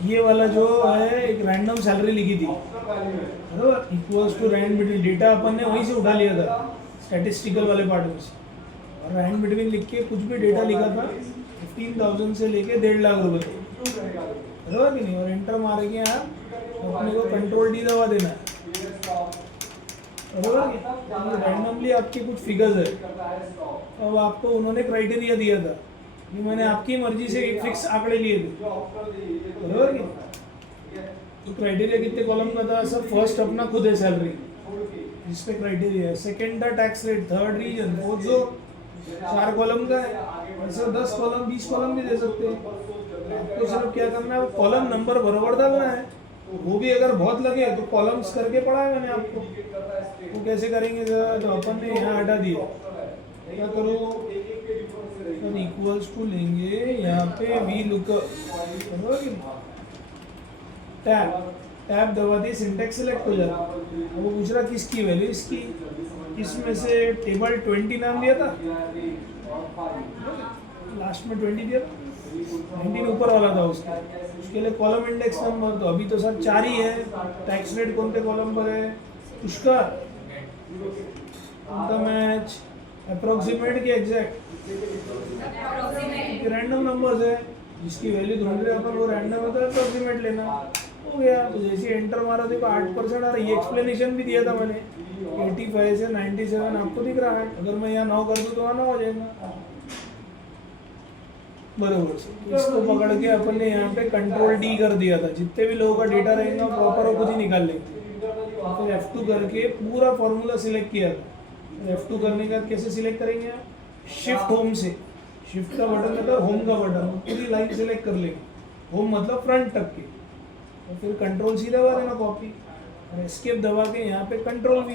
ये वाला जो है एक रैंडम सैलरी लिखी थी बराबर, equals to rand between, data अपन ने वहीं से उठा लिया था स्टैटिस्टिकल वाले पार्ट में से, और रैंड बिटवीन लिख के कुछ भी डेटा लिखा था 15,000 से लेके 1.5 लाख रुपए तक, बराबर कि नहीं, और एंटर मारेंगे आप, अपने को कंट्रोल डी दबा देना है, बराबर कि रैंडमली आपके कुछ फिगर्स है। अब आपको उन्होंने क्राइटेरिया दिया था कि मैंने आपकी मर्जी से एक फिक्स आंकड़े लिए थे, बराबर कि तो क्राइटेरिया कितने कॉलम का था सर, फर्स्ट अपना खुद है सैलरी जिस पे क्राइटेरिया है, सेकंड था tax rate, third region, fourth जो 4 कॉलम का है, ऐसा 10 कॉलम 20 कॉलम भी दे सकते हैं। आपको सिर्फ क्या करना है, कॉलम नंबर बराबर डालना है, वो भी अगर बहुत लगे तो कॉलम्स करके पढ़ा है मैंने आपको, वो कैसे करेंगे जरा, तो अपन ने यहाँ हटा दिया, क्या करो सर, इक्वल्स टू लेंगे यहाँ पे वी लुकअप, टैब टैब दबा दी, सिंटेक्स सिलेक्ट हो जाता, अब वो पूछ रहा किसकी वैल्यू, इसकी, इसमें से टेबल 20 नाम दिया था, लास्ट में 20 दिया था, 19 ऊपर वाला था उसका, उसके लिए कॉलम इंडेक्स नंबर, तो अभी तो सर 4 ही है, टैक्स रेट कौन से कॉलम पर है, उसका उनका मैच, अप्रोक्सीमेट के एग्जैक्ट, रैंडम नंबर्स है, जिसकी वैल्यू ढूंढ रहे अपन वो रैंडम है तो अप्रोक्सीमेट लेना हो गया। तो जैसे एंटर मारा देखो 8% आ रहा है, ये एक्सप्लेनेशन भी दिया था मैंने, 85 से 97 आपको दिख रहा है, अगर मैं यहाँ 9 कर दूँ तो वहाँ 9 हो जाएगा, बराबर। इसको पकड़ के अपन ने यहाँ पे कंट्रोल डी कर दिया था, जितने भी लोगों का डेटा रहेगा प्रॉपर वो खुद ही निकाल लेंगे, फिर F2 करके पूरा फॉर्मूला सिलेक्ट किया था, F2 करने के बाद कैसे सिलेक्ट करेंगे आप, शिफ्ट होम से, शिफ्ट का बटन मतलब होम का बटन, पूरी लाइन सिलेक्ट कर लेंगे, होम मतलब फ्रंट तक के, और फिर कंट्रोल सी दबा देना कॉपी, और एस्केप दबा के यहाँ पे कंट्रोल वी,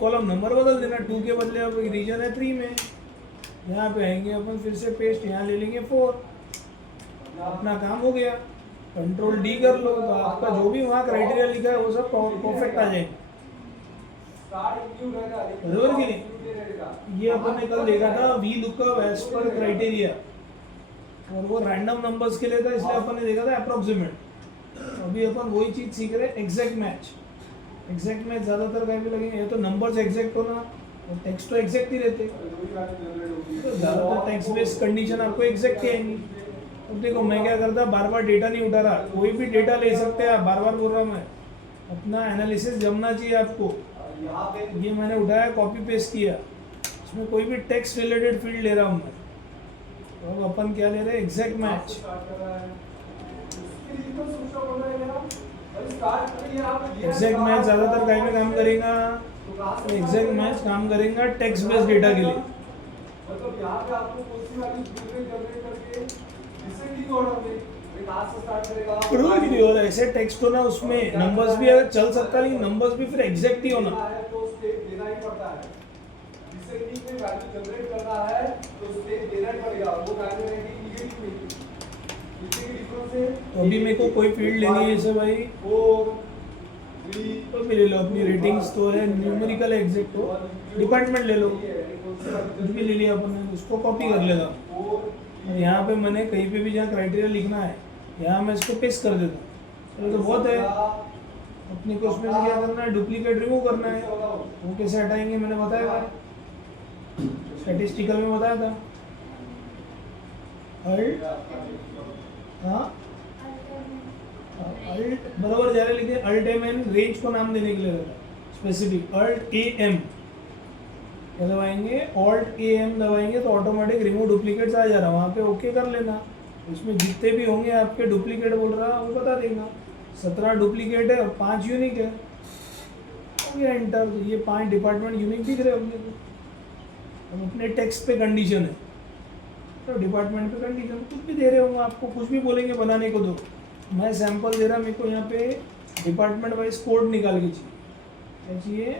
कॉलम नंबर बदल देना, 2 के बदले अब रीजन है 3 में, यहाँ पे आएंगे अपन फिर से पेस्ट, यहाँ ले लेंगे 4, अपना काम हो गया, कंट्रोल डी कर लो तो आपका जो भी वहाँ क्राइटेरिया लिखा है वो सब परफेक्ट आ जाएगा, बराबर कि नहीं। ये अपन ने कल देखा था V lookup as per criteria, और वो रैंडम नंबर्स के लिए था, इसलिए अपन ने देखा था अप्रोक्सीमेट, अभी अपन वही चीज सीख रहे हैं, एग्जैक्ट मैच, एग्जैक्ट मैच ज़्यादातर कहीं भी लगेंगे, ये तो नंबर्स एग्जैक्ट होना और टेक्स्ट तो एग्जैक्ट ही रहते, तो ज़्यादातर टेक्स्ट बेस्ड कंडीशन आपको एग्जैक्ट ही आएंगी। अब देखो मैं क्या करता, बार बार डेटा नहीं उठा रहा, कोई भी डेटा ले सकते हैं आप, बार बार बोल रहा हूँ मैं, अपना एनालिसिस जमना चाहिए आपको, ये मैंने उठाया कॉपी पेस्ट किया, इसमें कोई भी टेक्स्ट रिलेटेड फील्ड ले रहा हूँ मैं, तो अब अपन क्या ले रहे हैं, एग्जैक्ट मैच, एग्जैक्ट मैच ज़्यादातर कहीं में काम करेगा, तो एग्जैक्ट मैच काम करेगा टेक्स्ट बेस्ड डेटा के लिए, और ऐसे टेक्स्ट होना उसमें नंबर्स भी अगर चल सकता, नहीं नंबर्स भी फिर एग्जैक्ट ही होना, तो अभी मेरे को कोई फील्ड लेनी है ऐसे भाई, तो भी ले लो, अपनी रेटिंग्स तो है, न्यूमेरिकल एग्जैक्ट हो, डिपार्टमेंट ले लो, कुछ भी ले लिया अपन ने, उसको कॉपी कर लेगा, और यहाँ पे मैंने कहीं पे भी जहाँ क्राइटेरिया लिखना है यहाँ मैं इसको पेस्ट कर देता हूँ, चलो तो बहुत है, अपने को उसमें से क्या करना है, डुप्लीकेट रिमूव करना है, वो कैसे हटाएंगे मैंने बताया था, स्टैटिस्टिकल में बताया था, अल्ट, हाँ अल्ट बराबर जा रहे, लिखे अल्ट एम एन, रेंज को नाम देने के लिए स्पेसिफिक, अल्ट ए एम क्या दबाएंगे, ऑल्ट ए एम दबाएंगे तो ऑटोमेटिक रिमूव डुप्लीकेट्स आ जा रहा है, वहाँ पे ओके कर लेना, इसमें जितने भी होंगे आपके डुप्लीकेट बोल रहा वो बता देगा, 17 डुप्लीकेट है और 5 यूनिक है, हो गया एंटर, तो ये 5 डिपार्टमेंट यूनिक दिख रहे होंगे, अब अपने टेक्स्ट पे कंडीशन है, तो डिपार्टमेंट पे कंडीशन कुछ भी दे रहे होंगे आपको, कुछ भी बोलेंगे बनाने को, दो मैं सैंपल दे रहा, मेरे को यहाँ पे डिपार्टमेंट वाइज कोड निकाल के चाहिए,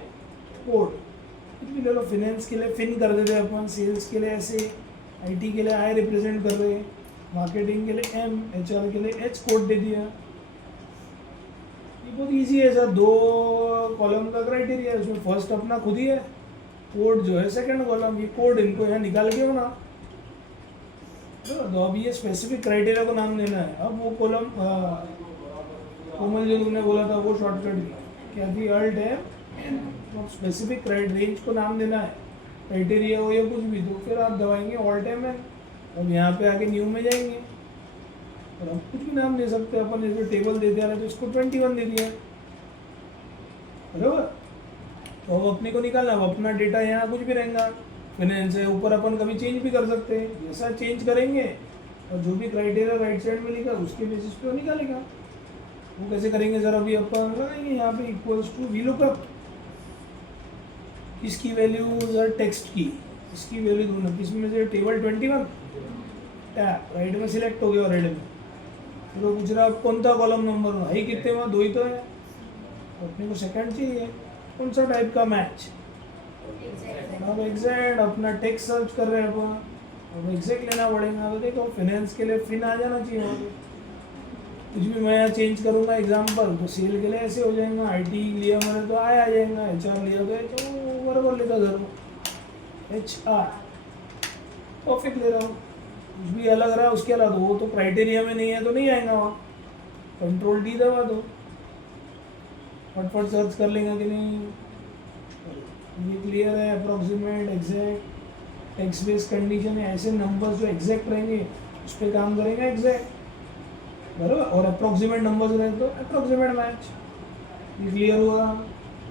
कोड कुछ भी ले लो, फिनेंस के लिए फिन कर देते हैं अपन, सेल्स के लिए ऐसे, आईटी के लिए आई रिप्रेजेंट कर रहे हैं, मार्केटिंग के लिए एम, एचआर के लिए एच कोड दे दिया, ये बहुत इजी है सर, 2 कॉलम का क्राइटेरिया है, उसमें फर्स्ट अपना खुद ही है, कोड जो है सेकंड कॉलम, ये कोड इनको यहाँ निकाल के होना, तो अब ये स्पेसिफिक क्राइटेरिया को नाम देना है। अब वो कॉलम कोमल जो तुमने बोला था वो शॉर्टकट क्या थी, अल्ट है, तो स्पेसिफिक रेंज को नाम देना है, क्राइटेरिया हो या कुछ भी, तो फिर आप दबाएंगे ऑल्ट एम एन, अब यहाँ पे आके न्यू में जाएंगे और हम कुछ भी नाम दे सकते हैं अपन, जैसे टेबल दे दिया है तो इसको 21 दे दिया, बराबर। तो अब अपने को निकालना, अब अपना डेटा यहाँ कुछ भी रहेगा, फाइनेंस है, ऊपर अपन कभी चेंज भी कर सकते हैं, जैसा चेंज करेंगे और जो भी क्राइटेरिया राइट साइड में लिखा उसके बेसिस पे वो निकालेगा। वो कैसे करेंगे सर, अभी अपन लगाएंगे यहाँ पे इक्वल्स टू वी लुकअप, इसकी वैल्यू सर टेक्स्ट की, इसकी वैल्यू दोनों, किसमें से टेबल 21 टैप राइट में सिलेक्ट हो गया ऑलरेडी में, तो पूछ रहा आप कौन सा कॉलम नंबर है, कितने वहाँ 2 ही तो है, अपने को सेकंड चाहिए, कौन सा टाइप का मैच, अब एग्जैक्ट अपना टेक्स्ट सर्च कर रहे हैं अपन, अब एग्जैक्ट लेना पड़ेगा, तो देखो फाइनेंस के लिए फिन आ जाना चाहिए वहाँ पे, कुछ भी मैं यहाँ चेंज करूँगा एग्जाम्पल, तो सेल के लिए ऐसे हो जाएगा, IT लिया मैंने तो आ जाएगा, HR लिया तो बराबर लेता सर, HR परफेक्ट ले रहा हूँ, कुछ भी अलग रहा उसके अलावा, वो तो क्राइटेरिया में नहीं है तो नहीं आएगा वहाँ, कंट्रोल D दबा दो, फटफट सर्च कर लेंगे कि नहीं, ये क्लियर है, approximate, exact, text based condition है, ऐसे नंबर्स जो एग्जैक्ट रहेंगे उस पर काम करेंगे एग्जैक्ट, बराबर, और अप्रोक्सीमेट नंबर्स रहे तो अप्रोक्सीमेट मैच, ये क्लियर हुआ।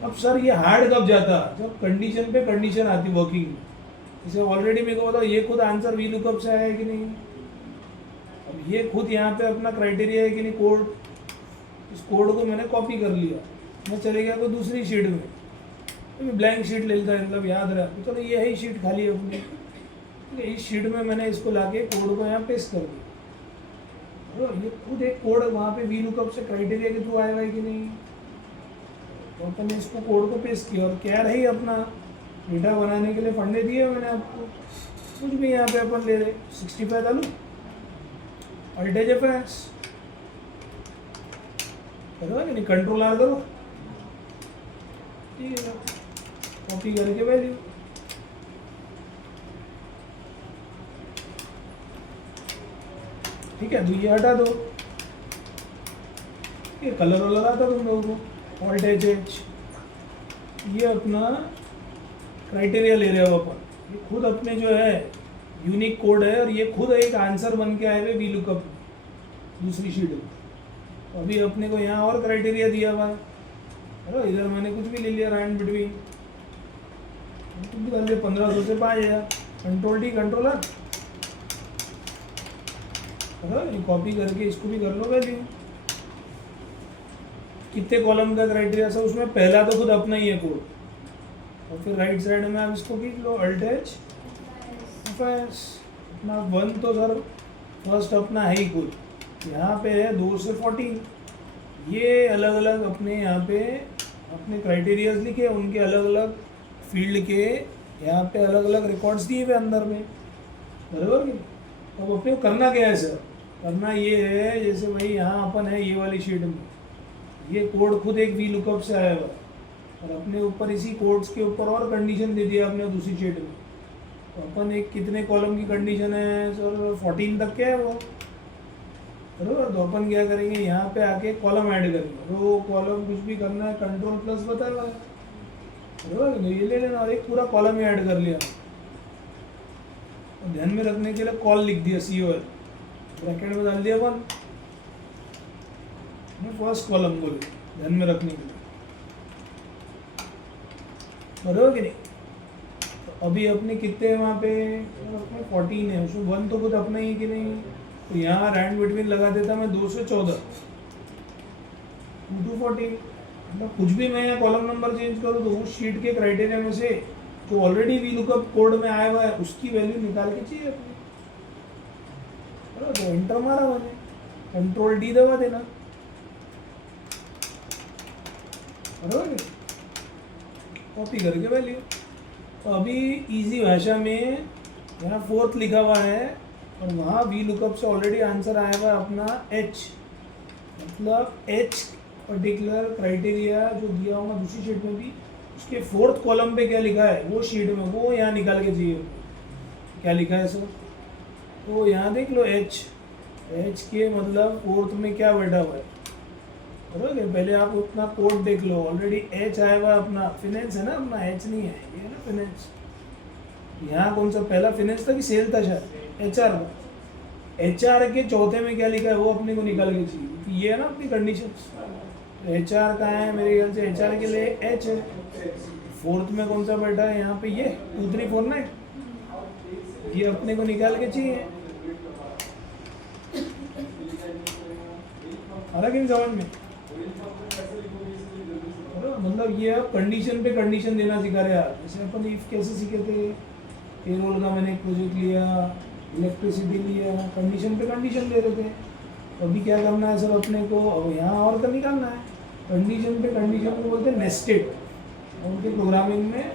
अब सर ये हार्ड कब जाता, जब कंडीशन पे कंडीशन आती वर्किंग में, जैसे ऑलरेडी मेरे को बताओ ये खुद आंसर वी लुकअप से आया है कि नहीं, अब ये खुद यहाँ पे अपना क्राइटेरिया है कि नहीं, कोड, इस कोड को मैंने कॉपी कर लिया, मैं चले गया कोई दूसरी शीट में, तो ब्लैंक शीट ले लेता है, मतलब याद रहा, तो चलो ये है शीट खाली अपनी, ठीक है, इस शीट में मैंने इसको लाके कोड को यहाँ पेस्ट कर दिया, तो ये खुद एक कोड वहाँ पे वी लुकअप से क्राइटेरिया के थ्रू आएगा कि नहीं, तो अपन ने इसको कोड को पेस्ट किया, और क्या रही अपना डेटा बनाने के लिए फंडे दिए मैंने आपको, कुछ भी यहाँ पे अपन ले रहे 65 डालू, अल्टेज एफएस करो कि नहीं, कंट्रोल R करो, ठीक है, कॉपी करके वैल्यू, ठीक है, तो ये हटा दो, ये कलर वलर आता तुम लोगों को, ऑल्ट H, ये अपना क्राइटेरिया ले रहे हो अपन, ये खुद अपने जो है यूनिक कोड है, और ये खुद एक आंसर बन के आए हुए वी लुकअप दूसरी शीट में, तो अभी अपने को यहाँ और क्राइटेरिया दिया हुआ है, इधर मैंने कुछ भी ले लिया रैंड बिटवीन, कुछ भी कर लिया 1500 से 5000, कंट्रोल D कंट्रोल R, ये कॉपी करके इसको भी कर लो वैल्यू, कितने कॉलम का क्राइटेरिया सर, उसमें पहला तो खुद अपना ही है कोड, और फिर राइट साइड में आप इसको खींच लो, अल्ट H अपना 1 तो सर फर्स्ट अपना है ही खुद, यहाँ पे है 2 से 14, ये अलग अलग अपने यहाँ पे अपने क्राइटेरियाज लिखे, उनके अलग अलग फील्ड के यहाँ पे अलग अलग रिकॉर्ड्स दिए हुए अंदर में, बराबर कि, अब अपने को करना क्या है सर, करना ये है, जैसे भाई यहाँ अपन है ये वाली शीट में, ये कोड खुद एक वी लुकअप से आया हुआ, और अपने ऊपर इसी कोड्स के ऊपर और कंडीशन दे दिया अपने दूसरी शीट में, तो अपन एक कितने कॉलम की कंडीशन है सर, 14 तक के है वो, बराबर, तो अपन क्या करेंगे यहाँ पे आके कॉलम ऐड करेंगे, रो कॉलम कुछ भी करना है कंट्रोल प्लस बता हुआ है, बराबर, तो ये ले लेना, और एक पूरा कॉलम ही ऐड कर लिया, और ध्यान में रखने के लिए कॉल लिख दिया COL, ब्रैकेट में डाल दिया अपन, फर्स्ट कॉलम को ध्यान में रखने के लिए, बराबर कि नहीं, तो अभी अपने कितने हैं वहाँ पे, अपने 14 है, उसमें 1 तो खुद अपना ही कि नहीं, तो यहाँ रैंड बिटवीन लगा देता मैं 2 से 14, 2 to 14, मतलब कुछ भी मैं यहाँ कॉलम नंबर चेंज करूँ तो उस शीट के क्राइटेरिया में से जो ऑलरेडी वी लुकअप कोड में आया हुआ है उसकी वैल्यू निकाल के चाहिए अपनी, तो एंटर मारा मैंने, कंट्रोल D दबा देना, बराबर, कॉपी करके वैल्यू, तो अभी इजी भाषा में यहाँ 4th लिखा हुआ है, और वहाँ वी लुकअप से ऑलरेडी आंसर आया हुआ अपना H, मतलब H पर्टिकुलर क्राइटेरिया जो दिया होगा दूसरी शीट में भी, उसके 4th कॉलम पे क्या लिखा है वो शीट में वो यहाँ निकाल के चाहिए, क्या लिखा है सर, तो यहाँ देख लो एच, एच के मतलब फोर्थ में क्या बैठा हुआ है, बरोबर। पहले आप अपना कोड देख लो, ऑलरेडी एच आया हुआ अपना, फिनेंस है ना अपना, एच नहीं है ये है ना फिनेंस। यहाँ कौन सा पहला फिनेंस था कि सेल था, शायद एच आर का। एच आर के चौथे में क्या लिखा है वो अपने को निकाल के चाहिए, ये है ना अपनी कंडीशन। एच आर का है मेरे ख्याल से, एच आर के लिए एच है, फोर्थ में कौन सा बैठा है यहाँ पे, ये 2 3 4 9, ये अपने को निकाल के चाहिए। हालांकि समझ में मतलब ये अब कंडीशन पे कंडीशन देना सिखा रहे आप। जैसे अपन इफ कैसे सीखे थे, पेरोल का मैंने एक प्रोजेक्ट लिया, इलेक्ट्रिसिटी लिया, कंडीशन पे कंडीशन दे रहे थे। अभी क्या करना है सर अपने को, अब यहाँ और का निकालना है। कंडीशन पे कंडीशन को बोलते हैं नेस्टेड, उनके प्रोग्रामिंग में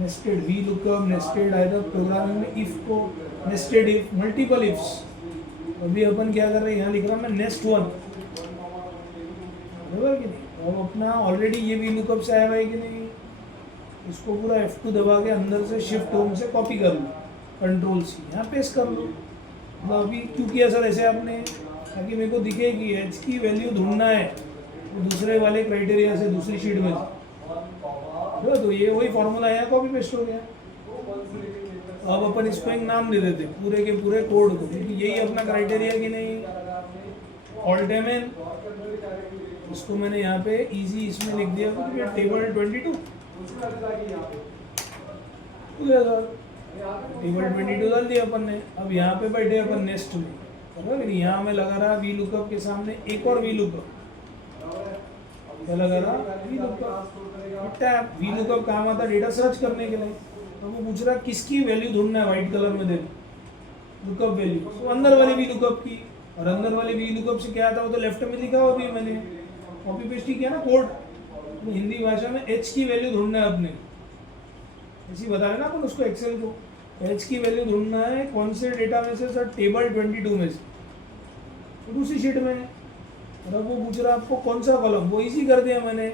nested, V lookup nested, either programming में इफ को नेस्टेड इफ, मल्टीपल इफ्स। अभी अपन क्या कर रहे हैं, यहाँ लिख रहा मैं नेस्ट वन, बराबर कि नहीं। अब अपना ऑलरेडी ये वी लुकअप से आया हुआ है कि नहीं, इसको पूरा F2 दबा के अंदर से शिफ्ट होम से कॉपी कर लो, कंट्रोल सी यहाँ पेस्ट कर लो। मतलब अभी क्यों किया सर ऐसे आपने, ताकि मेरे को दिखे कि एच की वैल्यू ढूंढना है तो दूसरे वाले क्राइटेरिया से, दूसरी शीट में। तो ये वही फॉर्मूला यहाँ कॉपी पेस्ट हो गया। अब अपन इसको एक नाम दे देते पूरे के पूरे कोड को, क्योंकि यही अपना क्राइटेरिया कि नहीं। ऑल्ट एम एन, इसको मैंने यहाँ पे इजी इसमें लिख दिया क्योंकि टेबल 22 टेबल 22 डाल दिया अपन ने। अब यहाँ पे बैठे अपन नेक्स्ट में, बराबर। यहाँ में लगा रहा वी लुकअप के सामने एक और वी लुकअप, क्या लगा रहा, V lookup tab. V lookup काम आता डेटा सर्च करने के लिए। तो वो पूछ रहा किसकी वैल्यू ढूंढना है, व्हाइट कलर में देखो लुकअप वैल्यू, तो अंदर वाले वी लुकअप की। और अंदर वाले वी लुकअप से क्या आता, वो तो लेफ्ट में लिखा हुआ भी मैंने कॉपी पेस्ट ही किया ना कोड। तो हिंदी भाषा में एच की वैल्यू ढूंढना है अपने, ऐसी बता रहे ना अपन उसको एक्सेल को। एच की वैल्यू ढूंढना है कौन से डेटा में से सर, टेबल 22 में से, तो दूसरी शीट में। और अब वो पूछ रहा आपको कौन सा कॉलम, वो इजी कर दिया मैंने।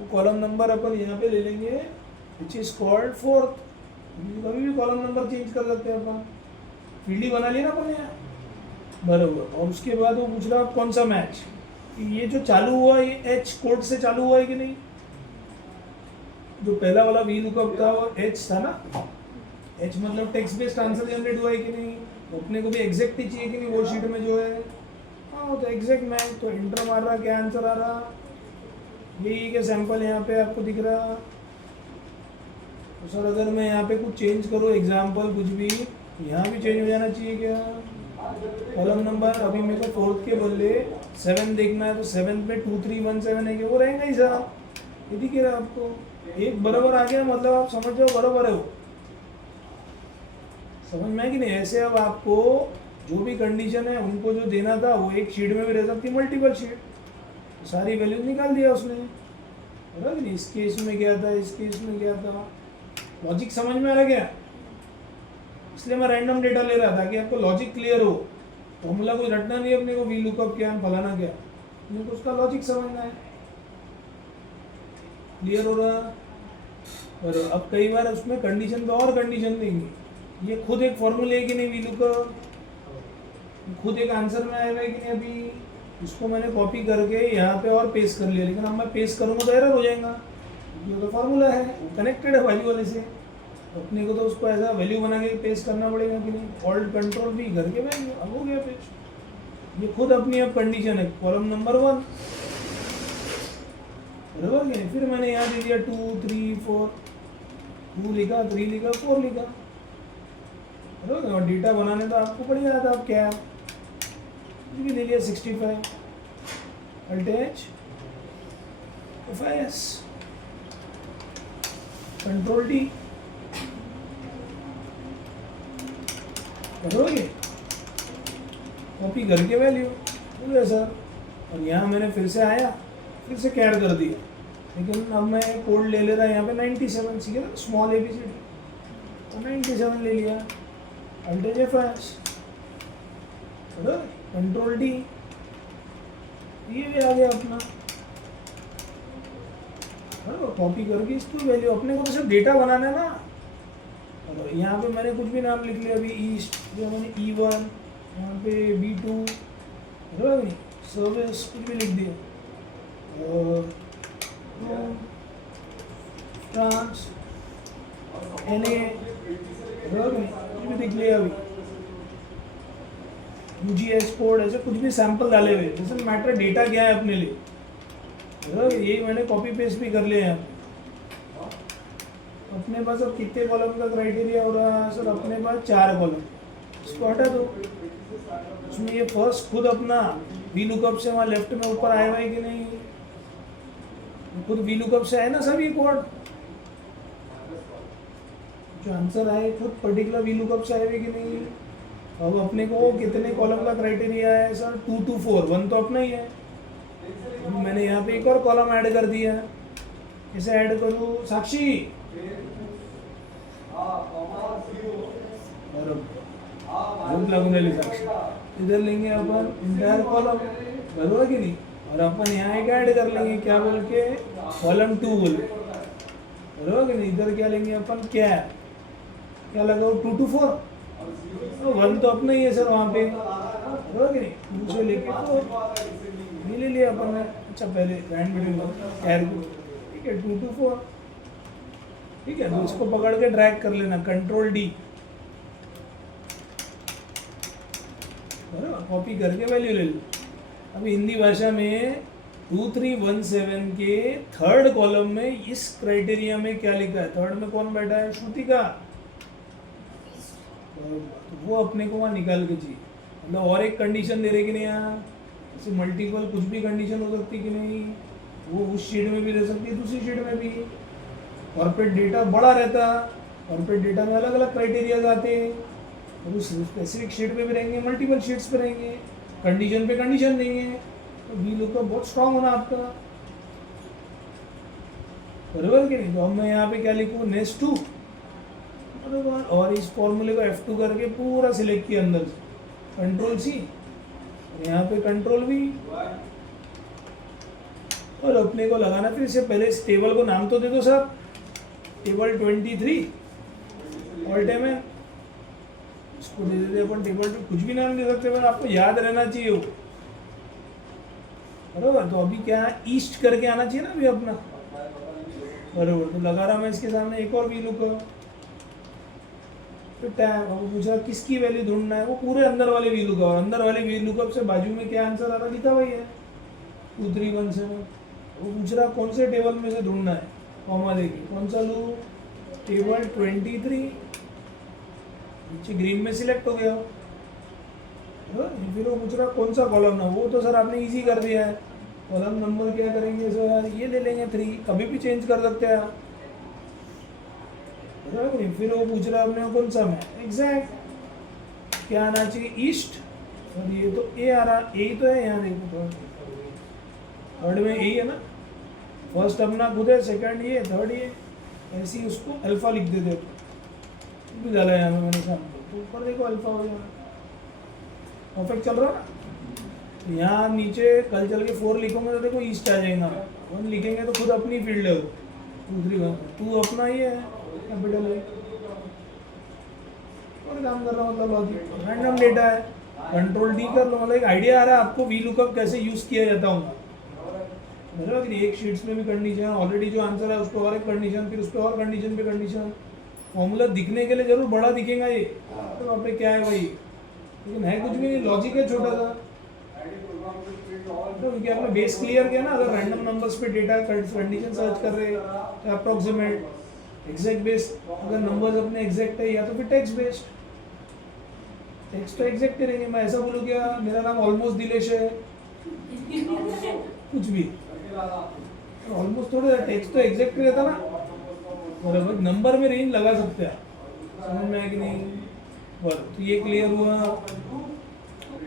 वो कॉलम नंबर अपन यहाँ पे ले लेंगे विच इज कॉल्ड फोर्थ। कभी भी कॉलम नंबर चेंज कर सकते हैं अपन, फील्ड ही बना लिया ना अपन यहाँ, बराबर। और उसके बाद वो पूछ रहा कौन सा मैच, ये जो चालू हुआ ये एच कोड से चालू हुआ है कि नहीं। जो पहला वाला वी लुकअप था वो एच था ना, एच मतलब टेक्स्ट बेस्ड आंसर जनरेट हुआ है कि नहीं। अपने को भी एग्जैक्ट ही चाहिए कि नहीं वो शीट में जो है, हाँ तो एग्जैक्ट मैच। तो इंटर मार रहा, क्या आंसर आ रहा, यही के सैंपल यहाँ पे आपको दिख रहा। तो सर अगर मैं यहाँ पे कुछ चेंज करूँ, एग्जाम्पल कुछ भी, यहाँ भी चेंज हो जाना चाहिए क्या। कॉलम नंबर अभी मेरे को फोर्थ के बदले 7 देखना है, तो 7 पे 2 3 1 7 है कि वो रहेगा ही सर। ये दिख रहा है आपको, एक बराबर आ गया, मतलब आप समझ जाओ बराबर है वो, समझ में है कि नहीं। ऐसे अब आपको जो भी कंडीशन है उनको जो देना था वो एक शीट में भी रह सकती, मल्टीपल शीट, सारी वैल्यू निकाल दिया उसने, बराबर कि नहीं। इस केस में क्या था, इस केस में क्या था, लॉजिक समझ में आ रहा क्या। इसलिए मैं रैंडम डेटा ले रहा था कि आपको लॉजिक क्लियर हो। फॉर्मूला कोई रटना नहीं अपने को, वी लुकअप क्या फलाना क्या, अपने को उसका लॉजिक समझना है। क्लियर हो रहा। और अब कई बार उसमें कंडीशन पे और कंडीशन देंगे, ये खुद एक फॉर्मूले है कि नहीं, वी लुकअप खुद एक आंसर में आएगा कि नहीं। अभी इसको मैंने कॉपी करके यहाँ पे और पेस्ट कर लिया, लेकिन अब मैं पेस्ट करूँगा तो एरर हो जाएगा, क्योंकि तो फार्मूला है वो कनेक्टेड है वैल्यू वाले से। अपने को तो उसको ऐसा वैल्यू बना के पेस्ट करना पड़ेगा कि नहीं। ऑल्ट कंट्रोल भी करके वैल्यू, अब हो गया पेस्ट। ये खुद अपनी अब कंडीशन है, कॉलम नंबर 1, बराबर क्या। फिर मैंने यहाँ दे दिया 2 3 4, 2 लिखा, 3 लिखा, 4 लिखा, बराबर। और डेटा बनाने तो आपको बढ़िया आता, आप क्या कुछ भी ले लिया, 65 alt H FIS control D, करोगे कॉपी करके वैल्यू हो गया सर। और यहाँ मैंने फिर से आया, फिर से कैड कर दिया, लेकिन अब मैं कोड ले ले रहा यहाँ पे 97 सीखे ना, स्मॉल ABCD, तो 97 ले लिया, अल्ट FIS कंट्रोल डी, ये भी आ गया अपना। कॉपी करके इसको वैल्यू, अपने को तो सिर्फ डेटा बनाना है ना। और यहाँ पे मैंने कुछ भी नाम लिख लिया, अभी ईस्ट जो मैंने E1 यहाँ पे B2 बराबर नहीं, सर्विस कुछ भी लिख दिया, फ्रांस NA बराबर नहीं, कुछ भी लिख लिया अभी, UGS कोड, ऐसे कुछ भी सैंपल डाले हुए, जैसे मैटर डेटा क्या है अपने लिए, बराबर यही मैंने कॉपी पेस्ट भी कर लिया है। अपने पास अब कितने कॉलम का क्राइटेरिया हो रहा है सर? अपने पास 4 कॉलम, इसको हटा दो। उसमें ये फर्स्ट खुद अपना वी लुकअप से वहाँ लेफ्ट में ऊपर आया हुआ है कि नहीं? खुद वी लुकअप से आए ना सब ये कोड, जो आंसर आए खुद पर्टिकुलर वी लुकअप से आए हुए कि नहीं? अब अपने को कितने कॉलम का क्राइटेरिया है सर? 2 to 4, 1 तो अपना ही है। मैंने यहाँ पे एक और कॉलम ऐड कर दिया, इसे ऐड करूँ साक्षी, और भूख लगने साक्षी, इधर लेंगे अपन इंटायर कॉलम, बरोबर कि नहीं? और अपन यहाँ एक ऐड कर लेंगे, क्या बोल के? कॉलम 2 बोल, बरोबर कि नहीं? इधर क्या लेंगे अपन? क्या लगाओ? 2 to 4, तो 1 तो अपना ही है सर वहाँ पे, बरोबर कि नहीं? 2 से लेके 4 ये ले लिया अपन ने। अच्छा पहले रैंड बिटवीन कैर को, ठीक है, 2 to 4, ठीक है। तो इसको पकड़ के ड्रैग कर लेना, कंट्रोल D, बराबर, कॉपी करके वैल्यू ले लो। अभी हिंदी भाषा में 2317 के थर्ड कॉलम में इस क्राइटेरिया में क्या लिखा है? थर्ड में कौन बैठा है? श्रुतिका, तो वो अपने को वहाँ निकाल के चाहिए। मतलब और एक कंडीशन दे रहे कि नहीं यहाँ, जैसे मल्टीपल कुछ भी कंडीशन हो सकती कि नहीं, वो उस शीट में भी रह सकती है, दूसरी शीट में भी। कॉर्पोरेट डेटा बड़ा रहता, कॉर्पोरेट डेटा में अलग अलग क्राइटेरियाज आते हैं, और उस स्पेसिफिक शीट पे भी रहेंगे, मल्टीपल शीट्स पे रहेंगे, कंडीशन पे कंडीशन देंगे। तो वी लुकअप बहुत स्ट्रांग होना आपका, बराबर कि नहीं? तो अब मैं यहाँ पे क्या लिखूँ? नेक्स्ट 2, बराबर, और इस फॉर्मूले को F2 करके पूरा सिलेक्ट किया अंदर से, कंट्रोल C, यहाँ पे कंट्रोल V, और अपने को लगाना। फिर इससे पहले इस टेबल को नाम तो दे दो सर, टेबल 23 ऑल टाइम है, इसको दे देते अपन टेबल 2, कुछ भी नाम दे सकते हैं, आपको याद रहना चाहिए वो, बराबर। तो अभी क्या है? ईस्ट करके आना चाहिए ना अभी अपना, बराबर। तो लगा रहा मैं इसके सामने एक और वी लुकअप, फिर टैब, अब पूछा किसकी वैल्यू ढूंढना है, वो पूरे अंदर वाले वी लुकअप, अंदर वाले वी लुकअप से बाजू में क्या आंसर आ रहा लिखा हुआ है 2317। वो पूछ रहा कौन से टेबल में से ढूंढना है, कॉमा देखिए कौन सा लूँ? टेबल 23, नीचे ग्रीन में सिलेक्ट हो गया। फिर वो पूछ रहा कौन सा कॉलम ना, वो तो सर आपने इजी कर दिया है। कॉलम नंबर क्या करेंगे सर? ये ले लेंगे 3, कभी भी चेंज कर सकते हैं आप, नहीं? फिर वो पूछ रहा है अपने कौन सा में एग्जैक्ट क्या आना चाहिए? ईस्ट, और ये तो ए आ रहा, ए तो है यहाँ, देखो थर्ड में ए है ना, फर्स्ट अपना खुद है, सेकंड ये, थर्ड ये, ऐसे ही उसको अल्फा लिख देते भी डाला यहाँ पे मैंने सामने, तो ऊपर देखो अल्फा हो जाएगा, परफेक्ट चल रहा ना। यहाँ नीचे कल चल के 4 लिखोगे तो देखो ईस्ट आ जाएगा, 1 लिखेंगे तो खुद अपनी फील्ड है वो, 2 3 1, 2 अपना ही है, कैपिटल है, और काम कर रहा हूँ, मतलब लॉजिक रैंडम डेटा है, कंट्रोल D कर लो, मतलब एक आइडिया आ रहा है आपको वी लुकअप कैसे यूज़ किया जाता हूँ, मतलब कि एक शीट्स में भी कंडीशन, ऑलरेडी जो आंसर है उस पर और एक कंडीशन, फिर उस पर और कंडीशन पे कंडीशन। फॉर्मूला दिखने के लिए जरूर बड़ा दिखेगा ये, तो वहाँ पे क्या है भाई, लेकिन है कुछ भी नहीं, लॉजिक है छोटा सा। तो क्योंकि आपने बेस क्लियर किया ना, अगर रैंडम नंबर्स पे डेटा कंडीशन सर्च कर रहे तो अप्रॉक्सीमेट, एग्जैक्ट बेस्ड, अगर नंबर्स अपने एग्जैक्ट है, या तो फिर टेक्स्ट बेस्ड, टेक्स्ट तो एग्जैक्ट करेंगे। मैं ऐसा बोलूँ क्या मेरा नाम ऑलमोस्ट दिलेश है, कुछ भी ऑलमोस्ट थोड़ा टेक्स्ट तो एग्जैक्ट रहता ना, बराबर, नंबर में रेंज लगा सकते हैं, समझ में आया कि नहीं? बस, तो ये क्लियर हुआ,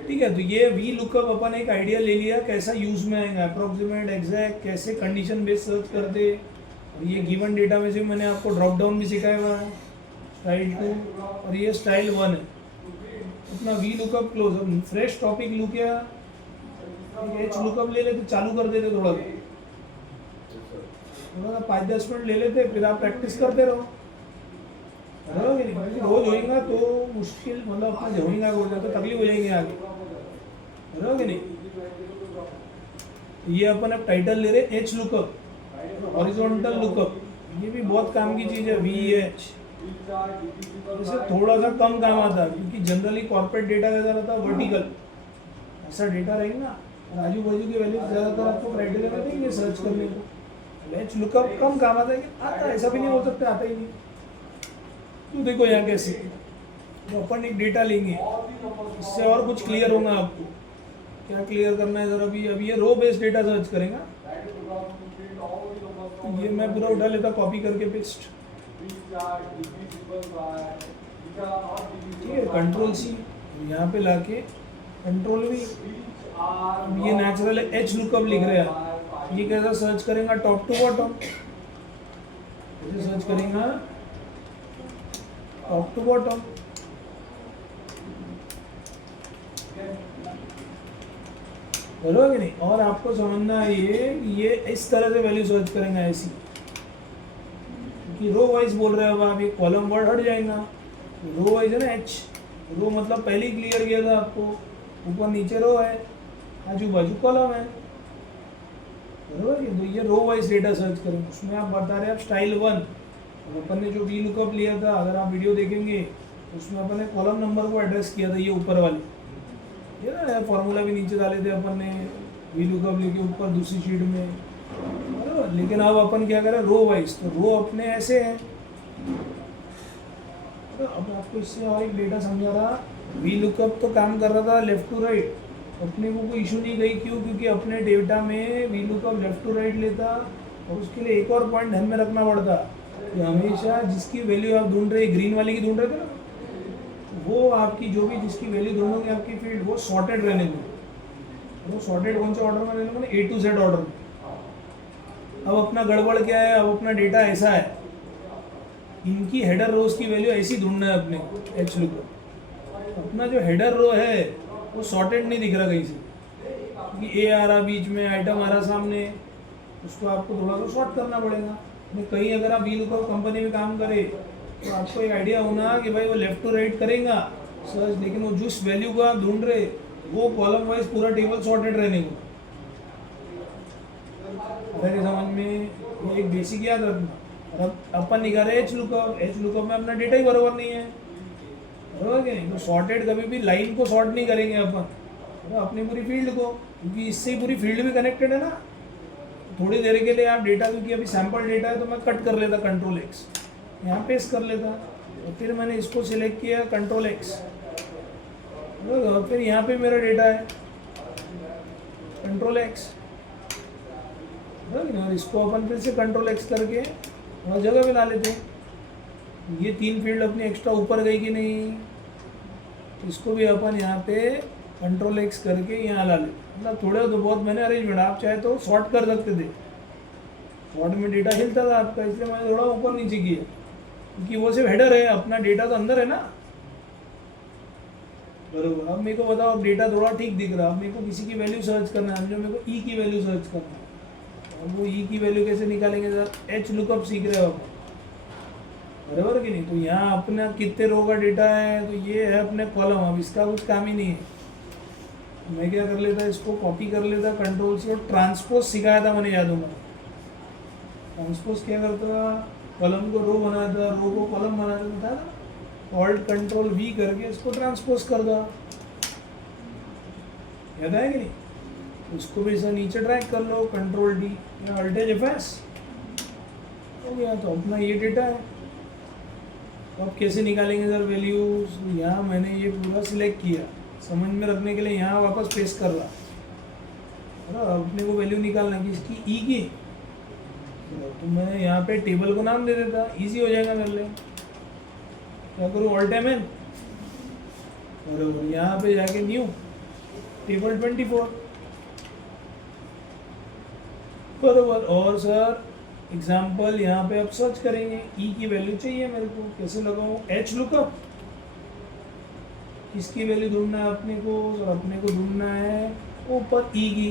ठीक है। तो ये वी लुकअप अपन एक आइडिया ले लिया कैसा यूज में आएगा, अप्रोक्सीमेट, एग्जैक्ट, कैसे कंडीशन बेस्ड सर्च कर दे, और ये गिवन डेटा में से मैंने आपको ड्रॉप डाउन भी सिखाया हुआ है, स्टाइल 2 और ये स्टाइल 1 है। अपना वी लुकअप क्लोज, अब फ्रेश टॉपिक लू किया, एच लुकअप ले लेते, चालू कर देते, थोड़ा सा 5-10 मिनट ले लेते, फिर आप प्रैक्टिस करते रहो। बराबर कि नहीं? रोज होएगा तो मुश्किल, मतलब अपना होएगा हो जाए तो तकलीफ हो जाएगी आगे, बराबर कि नहीं? ये अपन अब टाइटल ले रहे एच लुकअप, हॉरिजॉन्टल लुकअप, ये भी बहुत काम की चीज़ है। वी एच जैसे थोड़ा सा कम काम आता है क्योंकि जनरली कॉर्पोरेट डेटा कैसा रहता है, वर्टिकल ऐसा डेटा रहेगा ना, आजू बाजू की वैल्यू ज़्यादातर आपको क्राइटेरिया में देंगे सर्च करने को। एच लुकअप कम काम आता है कि आता है, ऐसा भी नहीं बोल सकते आता ही नहीं। तो देखो यहाँ कैसे तो अपन एक डेटा लेंगे, इससे और कुछ क्लियर होगा आपको। क्या क्लियर करना है जरा, अभी ये रो बेस्ड डेटा सर्च करेगा। तो ये मैं पूरा उठा लेता कॉपी करके पेस्ट, ठीक है, कंट्रोल सी यहाँ पे लाके कंट्रोल वी। अब ये नेचुरल है, एच लुकअप लिख रहे हैं, ये कैसा सर्च करेगा, टॉप टू बॉटम, कैसे सर्च करेगा, टॉप टू बॉटम। बरोबर कि नहीं? और आपको समझना है ये इस तरह से वैल्यू सर्च करेंगे ऐसी, क्योंकि रो वाइज बोल रहे हैं। अब आप ये कॉलम वर्ड हट जाएगा, रो वाइज है ना, एच रो मतलब पहले ही क्लियर किया था आपको, ऊपर नीचे रो है, आजू बाजू कॉलम है, बरोबर कि? तो ये रो वाइज डेटा सर्च करेंगे। उसमें आप बता रहे हैं आप स्टाइल 1, अपन ने जो वी लुकअप लिया था, अगर आप वीडियो देखेंगे उसमें अपन ने कॉलम नंबर को एड्रेस किया था, ये ऊपर वाले, ये ना फॉर्मूला भी नीचे डाले थे अपन ने, वी लुकअप लेके ऊपर दूसरी शीट में, बराबर। लेकिन अब अपन क्या करें, रो वाइज, तो रो अपने ऐसे हैं। तो अब आपको इससे और एक डेटा समझा रहा, वी लुकअप तो काम कर रहा था लेफ्ट टू राइट, अपने को कोई इशू नहीं गई, क्यों? क्योंकि अपने डेटा में V lookup left to right लेता, और उसके लिए एक और पॉइंट ध्यान में रखना पड़ता कि हमेशा जिसकी वैल्यू आप ढूंढ रहे, ग्रीन वाली की ढूंढ रहे थे ना, वो आपकी जो भी जिसकी वैल्यू ढूंढोगे आपकी फील्ड, वो सॉर्टेड रहने दो। वो सॉर्टेड कौन से ऑर्डर में रहने दो, ए टू जेड ऑर्डर में। अब अपना गड़बड़ क्या है, अब अपना डेटा ऐसा है, इनकी हेडर रोज की वैल्यू ऐसी ढूंढना है अपने एच लुकअप। अपना जो हेडर रो है वो सॉर्टेड नहीं दिख रहा कहीं से, क्योंकि ए आ रहा बीच में, आइटम आ रहा सामने, उसको आपको थोड़ा सा सॉर्ट करना पड़ेगा। कहीं अगर आप वी लुकअप कंपनी में काम करें तो आपको एक आइडिया होना कि भाई वो लेफ्ट टू राइट करेगा सर्च, लेकिन वो जिस वैल्यू को आप ढूंढ रहे वो कॉलम वाइज पूरा टेबल सॉर्टेड रहने को। मेरे समझ में ये एक बेसिक याद रखना। अब अपन निकाल रहे एच लुकअप, एच लुकअप में अपना डेटा ही बराबर नहीं है, बराबर कि नहीं? तो सॉर्टेड कभी भी लाइन को सॉर्ट नहीं करेंगे अपन, तो अपनी पूरी फील्ड को, क्योंकि इससे ही पूरी फील्ड भी कनेक्टेड है ना। थोड़ी देर के लिए आप डेटा, क्योंकि अभी सैम्पल डेटा है तो मैं कट कर लेता कंट्रोल एक्स, यहाँ पेस्ट कर लेता, और फिर मैंने इसको सिलेक्ट किया कंट्रोल एक्स, और फिर यहाँ पे मेरा डेटा है कंट्रोल एक्स, और इसको अपन फिर से कंट्रोल एक्स करके और जगह पे ला लेते हैं। ये 3 फील्ड अपनी एक्स्ट्रा ऊपर गई कि नहीं, इसको भी अपन यहाँ पे कंट्रोल एक्स करके यहाँ ला लेते। मतलब थोड़े तो बहुत मैंने अरेंजमेंट, आप चाहे तो सॉर्ट कर सकते थे, सॉर्ट में डेटा हिलता था आपका, इसलिए मैंने थोड़ा ऊपर नीचे किया, क्योंकि वो सिर्फ हेडर है, अपना डेटा तो अंदर है ना, बरोबर। अब मेरे को बताओ, अब डेटा थोड़ा ठीक दिख रहा है, अब मेरे को किसी की वैल्यू सर्च करना है, जो मेरे को ई की वैल्यू सर्च करना है, अब वो ई की वैल्यू कैसे निकालेंगे सर, एच लुकअप सीख रहे हो आप, बराबर कि नहीं? तो यहाँ अपना कितने रो का डेटा है, तो ये है अपने कॉलम, अब इसका कुछ काम ही नहीं है। मैं क्या कर लेता, इसको कॉपी कर लेता कंट्रोल से, और ट्रांसपोज सिखाया था मैंने, याद होगा ट्रांसपोज क्या करता, कॉलम को रो बनाता, रो को कॉलम बनाता था, ऑल्ट कंट्रोल वी करके इसको ट्रांसपोज कर दो, याद है कि नहीं? उसको भी सर नीचे ड्रैग कर लो, कंट्रोल डी या अल्टेज एफएस हो गया। तो अपना ये डेटा है। तो अब कैसे निकालेंगे सर वैल्यूज, यहाँ मैंने ये पूरा सिलेक्ट किया, समझ में रखने के लिए यहाँ वापस पेस्ट कर रहा है ना। अपने को वैल्यू निकालना है किसकी, ई की, तो मैंने यहाँ पे टेबल को नाम दे देता, इजी हो जाएगा मेरे लिए। क्या करूँ, ऑल्ट एम एन, बराबर, यहाँ पे जाके न्यू टेबल 24, बराबर। और सर एग्जाम्पल यहाँ पे अब सर्च करेंगे, ई की वैल्यू चाहिए मेरे को, कैसे लगाऊँ, एच लुकअप, किसकी वैल्यू ढूंढना है अपने को सर, अपने को ढूंढना है ऊपर ई की,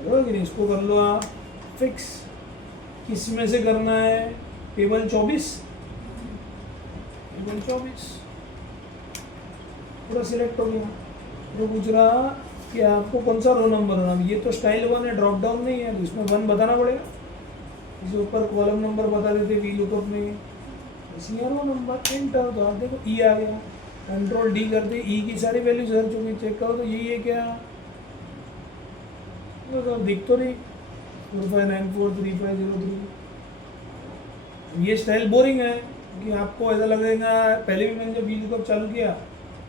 बराबर। इसको कर लो आप फिक्स, किस में से करना है, टेबल 24 पूरा सिलेक्ट हो गया। तो पूछ रहा कि आपको कौन सा रो नंबर होना, ये तो स्टाइल 1 है, ड्रॉप डाउन नहीं है, तो इसमें 1 बताना पड़ेगा। इसे ऊपर कॉलम नंबर बता देते वी लुकअप में, इसलिए रो नंबर एंटर। तो आप देखो ई आ गया, कंट्रोल डी करते ई की सारी वैल्यू सर चुकी, चेक करो तो यही है क्या, तो दिख तो रही 45943503। ये स्टाइल बोरिंग है कि आपको ऐसा लगेगा, पहले भी मैंने जब वी लुकअप चालू किया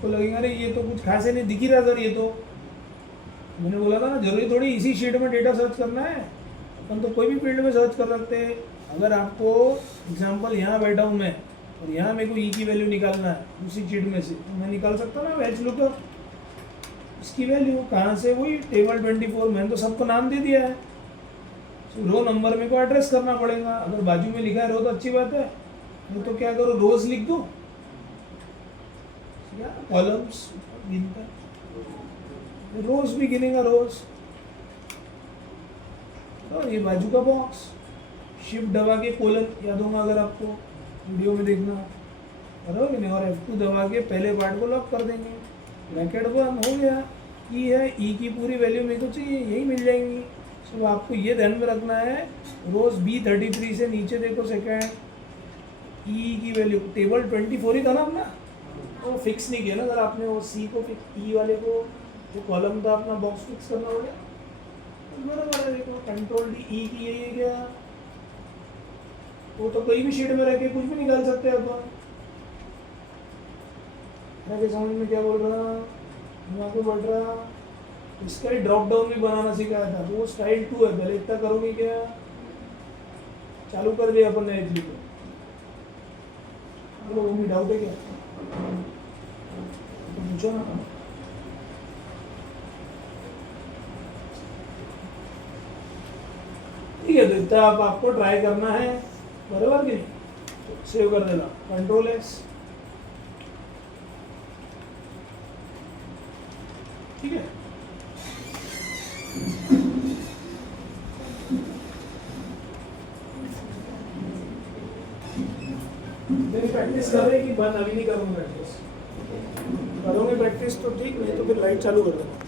तो लगेगा अरे ये तो कुछ खास ही नहीं दिख ही रहा सर। ये तो मैंने बोला था ना, जरूरी थोड़ी इसी शीट में डेटा सर्च करना है, अपन तो कोई भी फील्ड में सर्च कर सकते हैं। अगर आपको एग्जांपल यहाँ बैठा हूँ मैं और यहाँ मेरे को ई की वैल्यू निकालना है उसी शीट में से, तो मैं निकाल सकता ना वेज लुकअप, इसकी वैल्यू कहाँ से, वही टेबल 24। मैंने तो सबको नाम दे दिया है, रो नंबर मेरे को एड्रेस करना पड़ेगा। अगर बाजू में लिखा है रो तो अच्छी बात है, मैं तो क्या करूँ रोज लिख दूँ, कॉलम्स गिनता रोज भी गिनेगा रोज। तो ये बाजू का बॉक्स शिफ्ट दबा के कोलन याद होगा अगर आपको वीडियो में देखना, बराबर नहीं, और F2 दबा के पहले पार्ट को लॉक कर देंगे, ब्रैकेट बंद हो गया। ई है, ई की पूरी वैल्यू मेरे को चाहिए, यही मिल जाएंगी। तो आपको ये ध्यान में रखना है, रोज B33 से नीचे देखो सेकेंड, ई की वैल्यू टेबल 24 ही था ना अपना, तो फिक्स नहीं किया ना अगर आपने वो सी को फिक्स, ई वाले को जो कॉलम था अपना बॉक्स फिक्स करना होगा, बराबर है। देखो कंट्रोल डी ई की यही है क्या, वो तो कोई भी शीट में रह के कुछ भी निकाल सकते हैं अपन। मेरे समझ में क्या बोल रहा, दिमाग में बढ़ रहा, इसका ही ड्रॉप डाउन भी बनाना सिखाया था, तो वो स्टाइल 2 है। पहले इतना करोगे क्या, चालू कर दिया अपन ने एचडी को, वो भी डाउट है क्या तो पूछो ना। ठीक है, तो इतना आप आपको ट्राई करना है, बराबर कि नहीं, तो सेव कर देना कंट्रोल एस, ठीक है। मेरी प्रैक्टिस कर रहे हैं कि बंद अभी नहीं करूँगा, प्रैक्टिस करोगे प्रैक्टिस तो ठीक, नहीं तो फिर लाइट चालू कर देना।